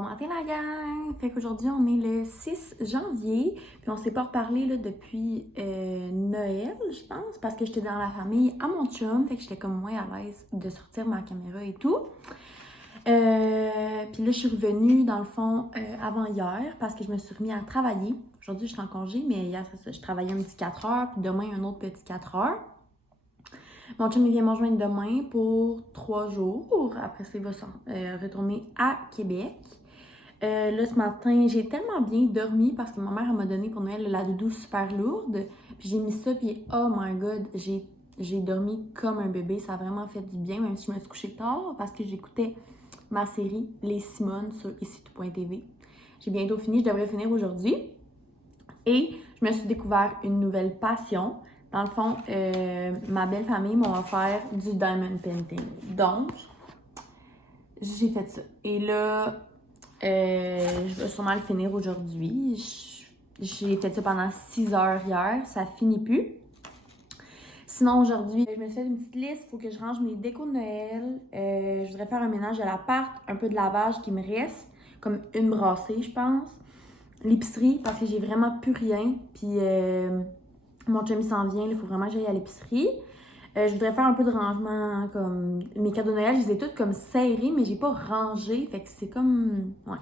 Bon matin la gang! Fait qu'aujourd'hui on est le 6 janvier, puis on s'est pas reparlé là, depuis Noël, je pense, parce que j'étais dans la famille à mon chum, fait que j'étais comme moins à l'aise de sortir ma caméra et tout. Puis là je suis revenue dans le fond avant hier parce que je me suis remis à travailler. Aujourd'hui je suis en congé, mais hier c'est ça, je travaillais un petit 4 heures, puis demain un autre petit 4 heures. Mon chum il vient me rejoindre demain pour 3 jours. Après ça, il va retourner à Québec. Là, ce matin, j'ai tellement bien dormi parce que ma mère elle m'a donné pour Noël la doudou super lourde. Puis j'ai mis ça, puis oh my god, j'ai dormi comme un bébé. Ça a vraiment fait du bien, même si je me suis couchée tard parce que j'écoutais ma série Les Simones sur ici-tout.tv. J'ai bientôt fini, je devrais finir aujourd'hui. Et je me suis découvert une nouvelle passion. Dans le fond, ma belle famille m'a offert du diamond painting. Donc, j'ai fait ça. Et là, je vais sûrement le finir aujourd'hui. J'ai fait ça pendant 6 heures hier. Ça finit plus. Sinon, aujourd'hui, je me suis fait une petite liste. Il faut que je range mes décos de Noël. Je voudrais faire un ménage à l'appart, un peu de lavage qui me reste, comme une brassée, je pense. L'épicerie, parce que j'ai vraiment plus rien. Puis mon chum, il s'en vient. Il faut vraiment que j'aille à l'épicerie. Je voudrais faire un peu de rangement, comme mes cadeaux de Noël, je les ai toutes comme serrés, mais j'ai pas rangé. Fait que c'est comme. Ouais.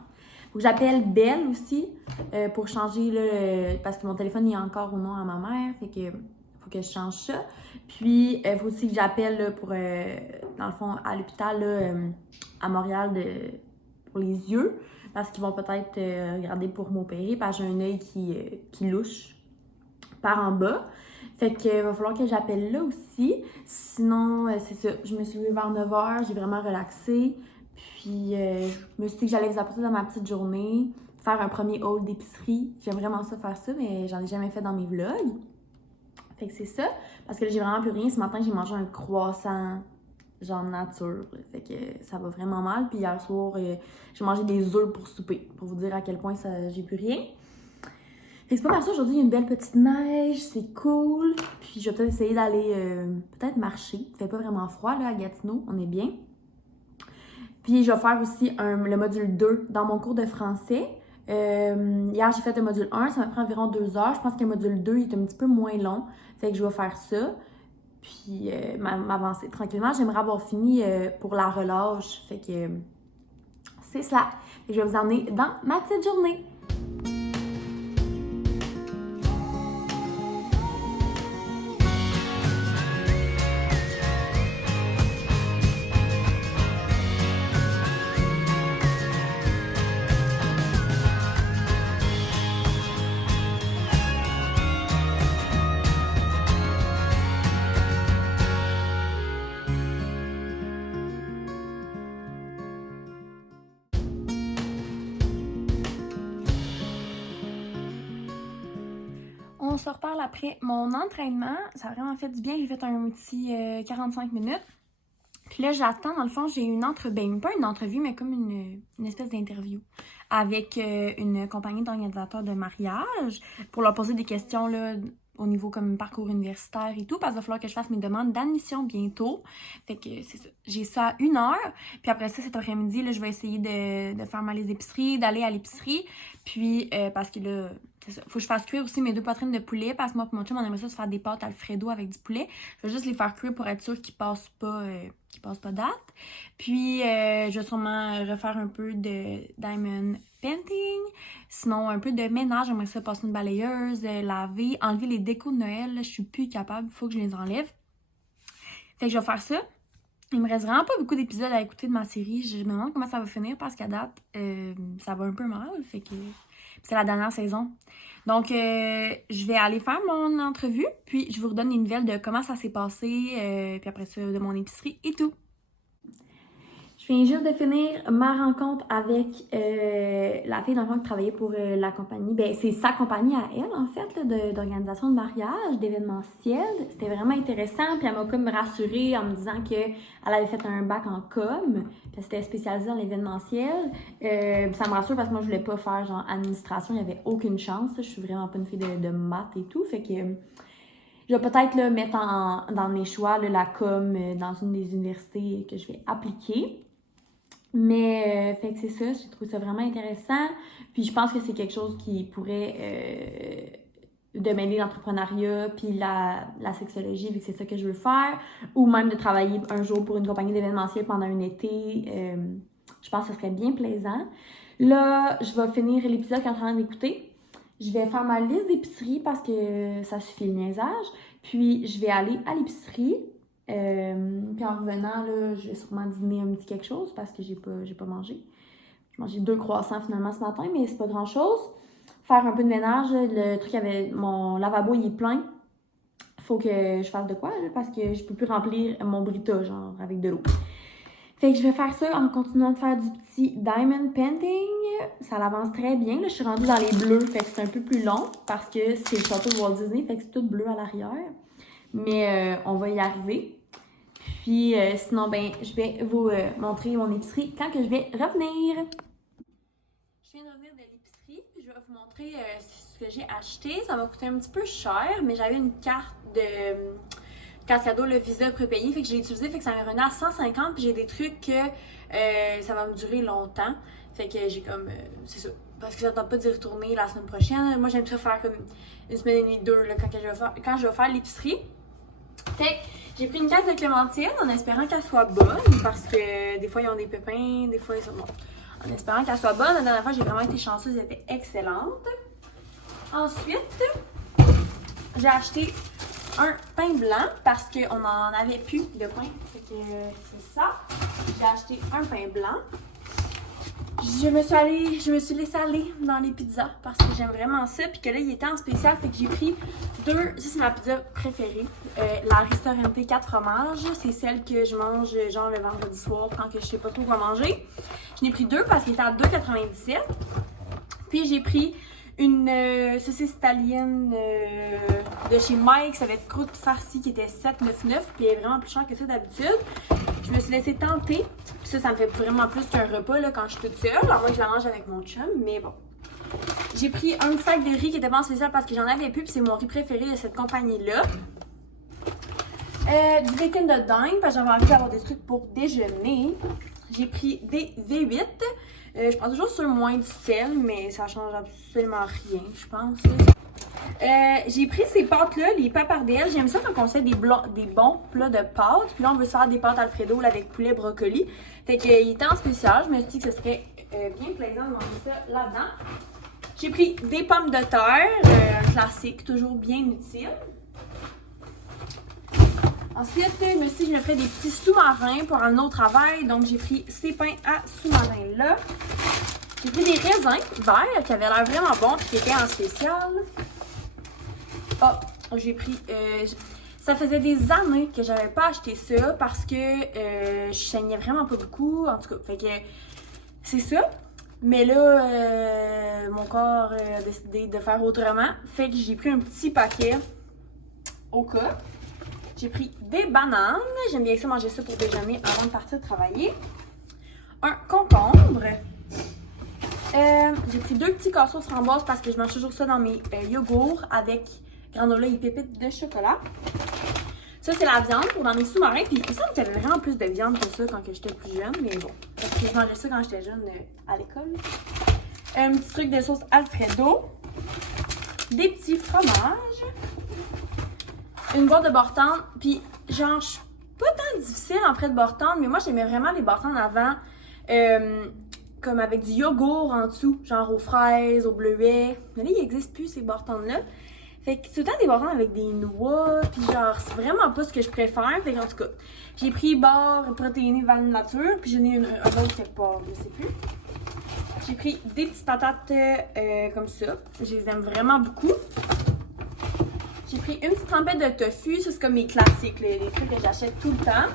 Faut que j'appelle Belle aussi pour changer, là, parce que mon téléphone il est encore au nom à ma mère. Fait que faut que je change ça. Puis, il faut aussi que j'appelle là, pour, dans le fond, à l'hôpital là, à Montréal pour les yeux. Parce qu'ils vont peut-être regarder pour m'opérer, parce que j'ai un œil qui louche par en bas. Fait que va falloir que j'appelle là aussi. Sinon, c'est ça. Je me suis levée vers 9h, j'ai vraiment relaxé. Puis, je me suis dit que j'allais vous apporter dans ma petite journée, faire un premier haul d'épicerie. J'aime vraiment ça faire ça, mais j'en ai jamais fait dans mes vlogs. Fait que c'est ça. Parce que là, j'ai vraiment plus rien. Ce matin, j'ai mangé un croissant, genre nature. Fait que ça va vraiment mal. Puis hier soir, j'ai mangé des œufs pour souper. Pour vous dire à quel point j'ai plus rien. Fait que c'est pas mal ça, aujourd'hui, il y a une belle petite neige, c'est cool. Puis je vais peut-être essayer d'aller peut-être marcher. Il fait pas vraiment froid là à Gatineau, on est bien. Puis je vais faire aussi le module 2 dans mon cours de français. Hier, j'ai fait le module 1, ça m'a pris environ 2 heures. Je pense que le module 2 est un petit peu moins long. Fait que je vais faire ça. Puis m'avancer tranquillement. J'aimerais avoir fini pour la relâche. Fait que c'est cela. Et je vais vous emmener dans ma petite journée. On se reparle après mon entraînement. Ça a vraiment fait du bien. J'ai fait un petit 45 minutes. Puis là, j'attends. Dans le fond, j'ai pas une entrevue, mais comme une espèce d'interview avec une compagnie d'organisateurs de mariage pour leur poser des questions là, au niveau comme parcours universitaire et tout, parce qu'il va falloir que je fasse mes demandes d'admission bientôt. Fait que c'est ça. J'ai ça à 1 heure. Puis après ça, cet après-midi, là, je vais essayer de faire ma liste d'épicerie, d'aller à l'épicerie. Puis parce que là, c'est ça. Faut que je fasse cuire aussi mes 2 poitrines de poulet, parce que moi et mon chum, on aimerait ça se faire des pâtes Alfredo avec du poulet. Je vais juste les faire cuire pour être sûr qu'ils passent pas date. Puis je vais sûrement refaire un peu de diamond painting. Sinon, un peu de ménage. J'aimerais ça passer une balayeuse, laver, enlever les décos de Noël. Là, je suis plus capable. Il faut que je les enlève. Fait que je vais faire ça. Il me reste vraiment pas beaucoup d'épisodes à écouter de ma série. Je me demande comment ça va finir parce qu'à date, ça va un peu mal. Fait que c'est la dernière saison. Donc, je vais aller faire mon entrevue. Puis, je vous redonne des nouvelles de comment ça s'est passé. Puis après ça, de mon épicerie et tout. Je viens juste de finir ma rencontre avec la fille d'enfant qui travaillait pour la compagnie. Ben, c'est sa compagnie à elle, en fait, d'organisation de mariage, d'événementiel. C'était vraiment intéressant. Puis elle m'a comme rassurée en me disant qu'elle avait fait un bac en com. Puis elle s'était spécialisée dans l'événementiel. Ça me rassure parce que moi, je voulais pas faire genre administration. Il n'y avait aucune chance. Je suis vraiment pas une fille de maths et tout. Fait que je vais peut-être là, mettre dans mes choix là, la com dans une des universités que je vais appliquer. Mais, fait que c'est ça, j'ai trouvé ça vraiment intéressant. Puis je pense que c'est quelque chose qui pourrait de mêler l'entrepreneuriat puis la sexologie, vu que c'est ça que je veux faire, ou même de travailler un jour pour une compagnie d'événementiel pendant un été. Je pense que ce serait bien plaisant. Là, je vais finir l'épisode que je suis en train d'écouter. Je vais faire ma liste d'épicerie parce que ça suffit le niaisage. Puis, je vais aller à l'épicerie. Puis en revenant, là, je vais sûrement dîner un petit quelque chose parce que j'ai pas mangé. J'ai mangé 2 croissants finalement ce matin, mais c'est pas grand-chose. Faire un peu de ménage. Le truc avait... Mon lavabo, il est plein. Faut que je fasse de quoi, là, parce que je peux plus remplir mon Brita, genre, avec de l'eau. Fait que je vais faire ça en continuant de faire du petit diamond painting. Ça avance très bien. Là, je suis rendue dans les bleus, fait que c'est un peu plus long parce que c'est le château de Walt Disney, fait que c'est tout bleu à l'arrière. Mais on va y arriver. Puis sinon, ben, je vais vous montrer mon épicerie quand que je vais revenir. Je viens de revenir de l'épicerie, puis je vais vous montrer ce que j'ai acheté. Ça m'a coûté un petit peu cher, mais j'avais une carte cadeau, le Visa prépayé, fait que j'ai utilisé, fait que ça m'a revenu à 150, puis j'ai des trucs que ça va me durer longtemps. Fait que j'ai comme, c'est ça, parce que j'attends pas d'y retourner la semaine prochaine. Moi, j'aime ça faire comme une semaine et demie, 2, là, quand je vais faire l'épicerie. Fait que j'ai pris une caisse de clémentine en espérant qu'elle soit bonne, parce que des fois, ils ont des pépins, des fois, ils sont bons. En espérant qu'elle soit bonne, la dernière fois, j'ai vraiment été chanceuse, elle était excellente. Ensuite, j'ai acheté un pain blanc parce qu'on n'en avait plus de pain. Fait que c'est ça. J'ai acheté un pain blanc. Je me suis laissée aller dans les pizzas parce que j'aime vraiment ça. Puis que là, il était en spécial. Fait que j'ai pris 2. Ça, c'est ma pizza préférée. La Ristorante 4 fromages. C'est celle que je mange genre le vendredi soir quand que je sais pas trop quoi manger. Je n'ai pris 2 parce qu'il était à 2,97. Puis j'ai pris une saucisse italienne de chez Mike, ça va être croûte farcie qui était 7,99, puis elle est vraiment plus chère que ça d'habitude. Je me suis laissée tenter, puis ça me fait vraiment plus qu'un repas là, quand je suis toute seule, alors moi je la mange avec mon chum, mais bon. J'ai pris un sac de riz qui était pas en spécial parce que j'en avais plus, puis c'est mon riz préféré de cette compagnie-là. Du bacon de dingue, parce que j'avais envie d'avoir des trucs pour déjeuner. J'ai pris des V8. Je prends toujours sur moins du sel, mais ça change absolument rien, je pense. J'ai pris ces pâtes-là, les papardelles. J'aime ça quand on fait des bons plats de pâtes. Puis là, on veut se faire des pâtes Alfredo là, avec poulet brocoli. Fait qu'il était en spécial. Je me suis dit que ce serait bien plaisant de manger ça là-dedans. J'ai pris des pommes de terre, un classique, toujours bien utile. Ensuite, je me suis dit que je me ferais des petits sous-marins pour amener au travail. Donc, j'ai pris ces pains à sous-marins-là. J'ai pris des raisins verts qui avaient l'air vraiment bons et qui étaient en spécial. Oh, j'ai pris... ça faisait des années que j'avais pas acheté ça parce que je saignais vraiment pas beaucoup. En tout cas, fait que c'est ça. Mais là, mon corps a décidé de faire autrement. Fait que j'ai pris un petit paquet au cas. J'ai pris des bananes. J'aime bien ça manger ça pour déjeuner avant de partir travailler. Un concombre. J'ai pris 2 petits casseaux framboises parce que je mange toujours ça dans mes yogourts avec granola et pépites de chocolat. Ça, c'est la viande pour dans mes sous-marins. Puis il me semble qu'il y avait vraiment plus de viande que ça quand j'étais plus jeune. Mais bon, parce que je mangeais ça quand j'étais jeune à l'école. Un petit truc de sauce Alfredo. Des petits fromages. Une boîte de beurre tendre, puis genre, je suis pas tant difficile en frais de beurre tendre, mais moi j'aimais vraiment les beurre tendres avant, comme avec du yogourt en dessous, genre aux fraises, aux bleuets. Mais là, il n'existe plus ces beurre tendres-là. Fait que c'est tout le temps des beurre tendres avec des noix, puis genre, c'est vraiment pas ce que je préfère. Fait qu'en tout cas, j'ai pris beurre protéiné vanille nature, puis j'en ai un autre quelque part, je sais plus. J'ai pris des petites patates comme ça, je les aime vraiment beaucoup. J'ai pris une petite trempette de tofu, ça c'est comme mes classiques, les trucs que j'achète tout le temps.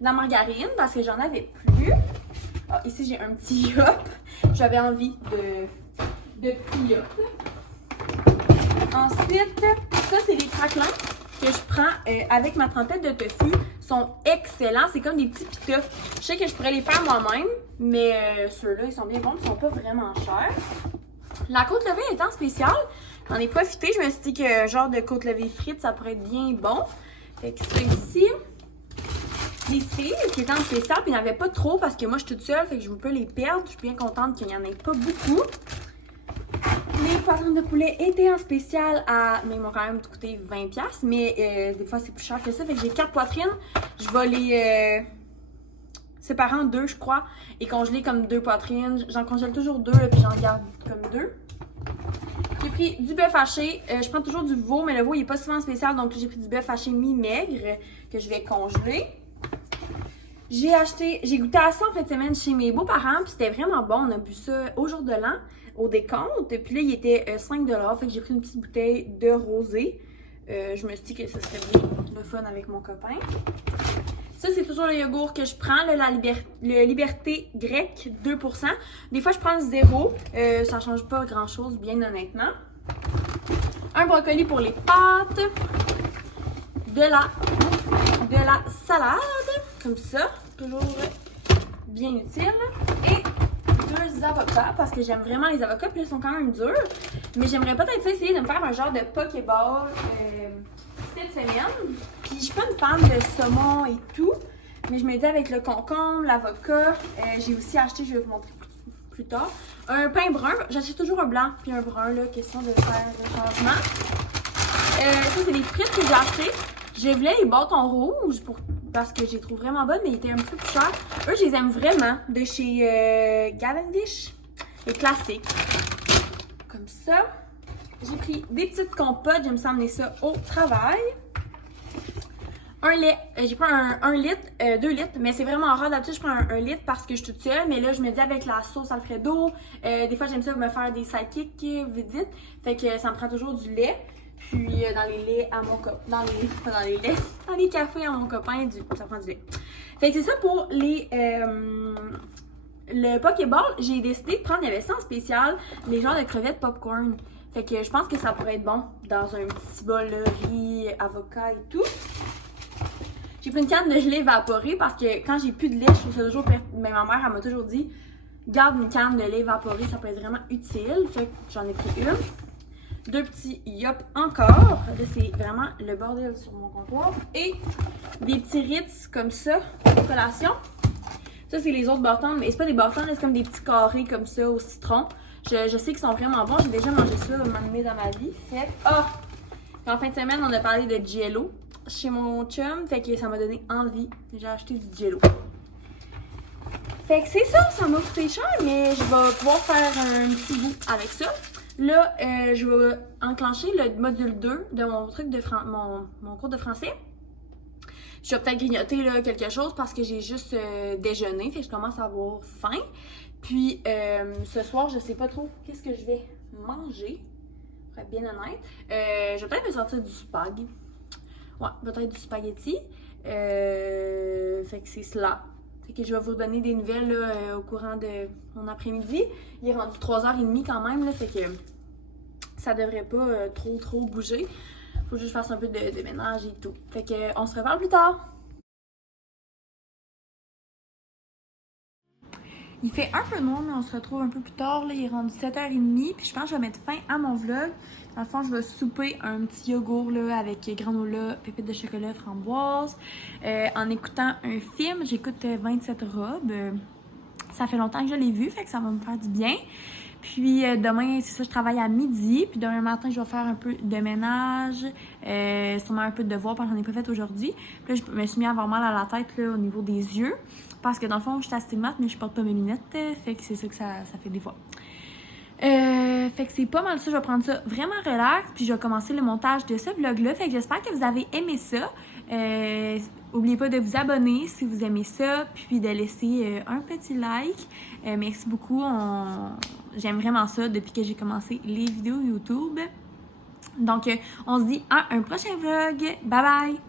De la margarine parce que j'en avais plus. Ah, ici j'ai un petit yop. J'avais envie de petit yop. Ensuite, ça c'est les craquelins que je prends avec ma trempette de tofu. Ils sont excellents, c'est comme des petits pita. Je sais que je pourrais les faire moi-même, mais ceux-là ils sont bien bons, ils sont pas vraiment chers. La côte levée est en spécial. J'en ai profité, je me suis dit que genre de côte levée frite, ça pourrait être bien bon. Fait que ça ici. Des l'épicerie qui était en spécial, puis il n'y en avait pas trop parce que moi je suis toute seule, fait que je veux pas les perdre. Je suis bien contente qu'il n'y en ait pas beaucoup. Les poitrines de poulet étaient en spécial mais ils m'ont quand même coûté 20$, mais des fois c'est plus cher que ça. Fait que j'ai 4 poitrines. Je vais les séparer en 2, je crois, et congeler comme 2 poitrines. J'en congèle toujours 2, puis j'en garde comme 2. J'ai pris du bœuf haché. Je prends toujours du veau, mais le veau il est pas souvent spécial, donc j'ai pris du bœuf haché mi-maigre que je vais congeler. J'ai goûté à ça en fin de semaine chez mes beaux-parents, puis c'était vraiment bon. On a bu ça au jour de l'an, au décompte. Puis là, il était 5$, fait que j'ai pris une petite bouteille de rosé. Je me suis dit que ça serait bien le fun avec mon copain. Ça, c'est toujours le yogourt que je prends, le Liberté grec 2%. Des fois, je prends le 0. Ça change pas grand-chose, bien honnêtement. Un brocoli pour les pâtes. De la salade, comme ça. Toujours bien utile. Et 2 avocats, parce que j'aime vraiment les avocats, puis ils sont quand même durs. Mais j'aimerais peut-être essayer de me faire un genre de Pokéball cette semaine. Puis je suis pas une fan de saumon et tout, mais je me dis avec le concombre, l'avocat, j'ai aussi acheté, je vais vous montrer plus tard, un pain brun. J'achète toujours un blanc puis un brun, là, question de faire le changement. Ça, c'est les frites que j'ai achetées. Je voulais les bâtons rouges parce que je les trouve vraiment bonnes, mais ils étaient un petit peu plus chers. Eux, je les aime vraiment, de chez Cavendish, les classiques. Comme ça. J'ai pris des petites compotes, j'aime ça emmener ça au travail. Un lait, j'ai pris un litre, 2 litres, mais c'est vraiment rare. D'habitude, je prends un litre parce que je suis toute seule, mais là, je me dis avec la sauce Alfredo, des fois, j'aime ça me faire des sidekicks vite, fait que ça me prend toujours du lait. Puis dans les laits à mon copain, dans les cafés à mon copain, ça prend du lait. Fait que c'est ça pour le Pokéball. J'ai décidé de prendre, il y avait ça en spécial, les genres de crevettes popcorn. Fait que je pense que ça pourrait être bon dans un petit bol de riz, avocat et tout. J'ai pris une canne de gelée évaporée parce que quand j'ai plus de lait, je trouve ça toujours mais ma mère, elle m'a toujours dit, garde une canne de lait évaporé, ça peut être vraiment utile. Fait que j'en ai pris une. 2 petits yop encore. Là, c'est vraiment le bordel sur mon comptoir. Et des petits Ritz comme ça, de collation. Ça, c'est les autres bâtons, mais c'est pas des bâtons, c'est comme des petits carrés comme ça au citron. Je sais qu'ils sont vraiment bons. J'ai déjà mangé ça un moment donné dans ma vie. Fait en fin de semaine, on a parlé de Jello chez mon chum. Fait que ça m'a donné envie. J'ai acheté du Jello. Fait que c'est ça m'a coûté cher, mais je vais pouvoir faire un petit goût avec ça. Là, je vais enclencher le module 2 de mon truc de mon cours de français. Je vais peut-être grignoter là, quelque chose parce que j'ai juste déjeuné, fait que je commence à avoir faim. Puis ce soir, je sais pas trop qu'est-ce que je vais manger, pour être bien honnête. Je vais peut-être me sortir du spag. Ouais, peut-être du spaghetti. Fait que c'est cela. Fait que je vais vous donner des nouvelles là, au courant de mon après-midi. Il est rendu 3h30 quand même, là, fait que ça devrait pas trop bouger. Faut juste que je fasse un peu de ménage et tout. Fait que on se reparle plus tard. Il fait un peu noir, mais on se retrouve un peu plus tard. Là, il est rendu 7h30, puis je pense que je vais mettre fin à mon vlog. Dans le fond, je vais souper un petit yogourt là, avec granola, pépites de chocolat, framboise. En écoutant un film, j'écoute 27 robes. Ça fait longtemps que je l'ai vu, fait que ça va me faire du bien. Puis demain, c'est ça, je travaille à midi. Puis demain matin, je vais faire un peu de ménage, sûrement un peu de devoir parce que j'en ai pas fait aujourd'hui. Puis là, je me suis mis à avoir mal à la tête là, au niveau des yeux. Parce que dans le fond, je suis astigmate, mais je porte pas mes lunettes. Fait que c'est ça que ça fait des fois. Fait que c'est pas mal ça. Je vais prendre ça vraiment relax. Puis je vais commencer le montage de ce vlog-là. Fait que j'espère que vous avez aimé ça. N'oubliez pas de vous abonner si vous aimez ça. Puis de laisser un petit like. Merci beaucoup. J'aime vraiment ça depuis que j'ai commencé les vidéos YouTube. Donc, on se dit à un prochain vlog. Bye bye!